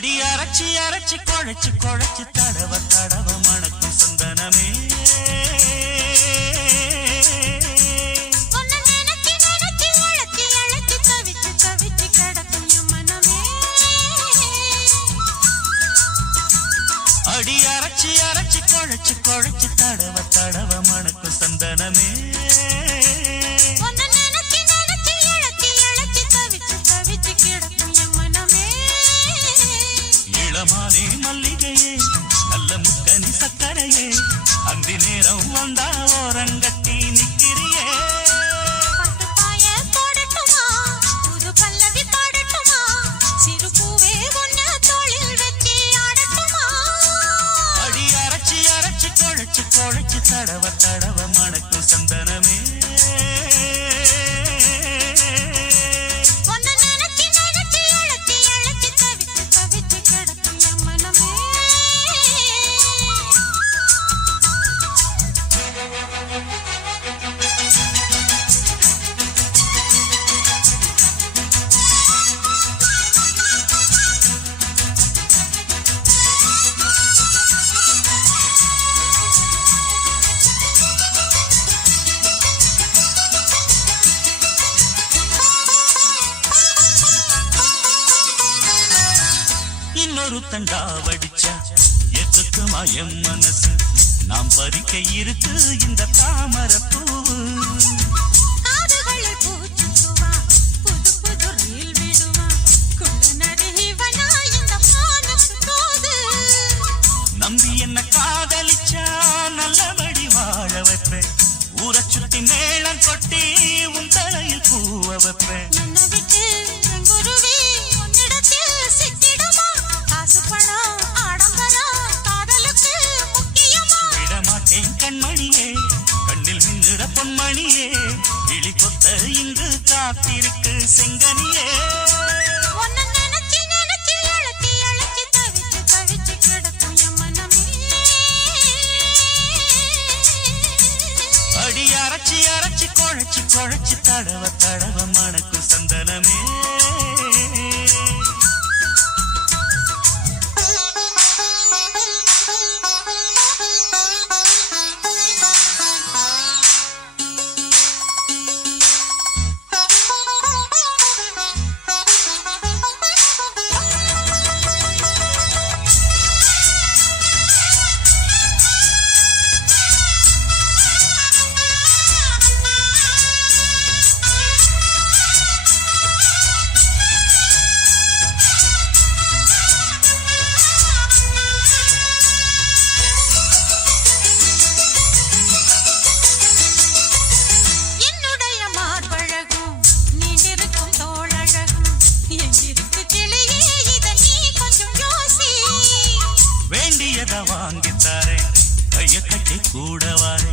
அடி அரைச்சி அரைச்சி குழைச்சு குழைச்சு தடவ தடவ மணக்கும் சந்தனமே அடி அரைச்சி அரைச்சி குழைச்சு குழைச்சு தடவ தடவ மணக்கும் சந்தனமே இளமானே மல்லிகையே நல்ல முக்கனி சக்கரையே அந்தி நேரம் வந்தா ஓரங்கட்டி நிக்கிறியே அடி அரைச்சி அரைச்சி குழைச்சு குழைச்சு தடவ தடவ மணக்கும் சந்தனமே இன்னொரு தண்டா வடிச்சா எதுக்குமா என் மனசு நாம் பறிக்க இருக்கு இந்த தாமர பூவு நம்பி என்ன காதலிச்சா நல்லபடி வாழ வைப்பேன் ஊரை சுத்தி மேளம் கொட்டி உன் தலையில் பூவ வைப்பேன் கண்மணியே கண்ணில் மின்னிட பொன்மணியே கிளி கொத்த இங்கு காத்திருக்கு செங்கனியே அடி அரைச்சி அரைச்சி குழைச்சு குழைச்சு தடவ தடவ மணக்கும் சந்தனமே வாங்கித்தாரே கைய கட்டி கூடவாரே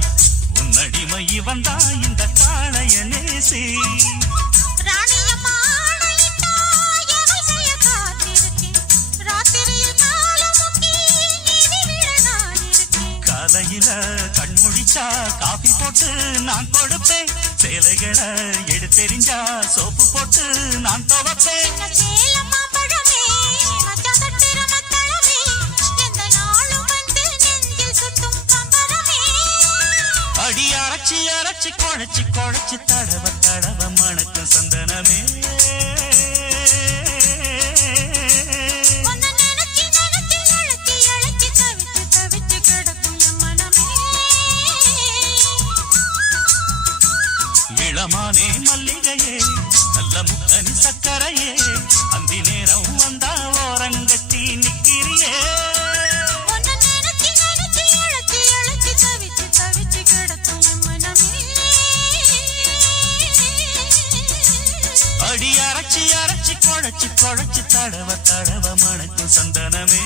உன்னடிமை வந்தா இந்த காளைய நேசி காலையில கண்முழிச்சா காபி போட்டு நான் கொடுப்பேன் சேலைகளை எடுத்தெறிஞ்சா சோப்பு போட்டு நான் துவைப்பேன் அடி அரைச்சி அரைச்சி குழைச்சு குழைச்சு தடவ தடவ மணக்கும் சந்தனமே இளமானே மல்லிகையே நல்ல முக்கனி சக்கரையே அந்தி நேரம் வந்தா ஓரங்கட்டி நிக்கிறியே அடி அரைச்சி அரைச்சி குழைச்சு குழைச்சு தடவ தடவ மணக்கும் சந்தனமே